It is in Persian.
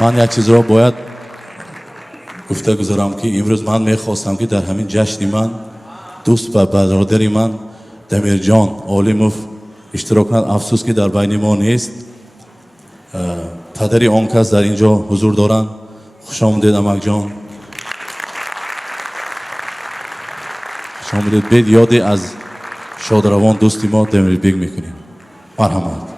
من یک چیز را باید گفته گذارم که امروز من میخواستم که در همین جشن من دوست و برادری من دمیر جان عالموف اشتراک کند. افسوس که در بین ما نیست. پدری آن کس در اینجا حضور دارند. خوش آمدید امک جان. خوش آمدید. بید یادی از شادروان دوستی ما دمیر بیگ میکنیم. مرحمت.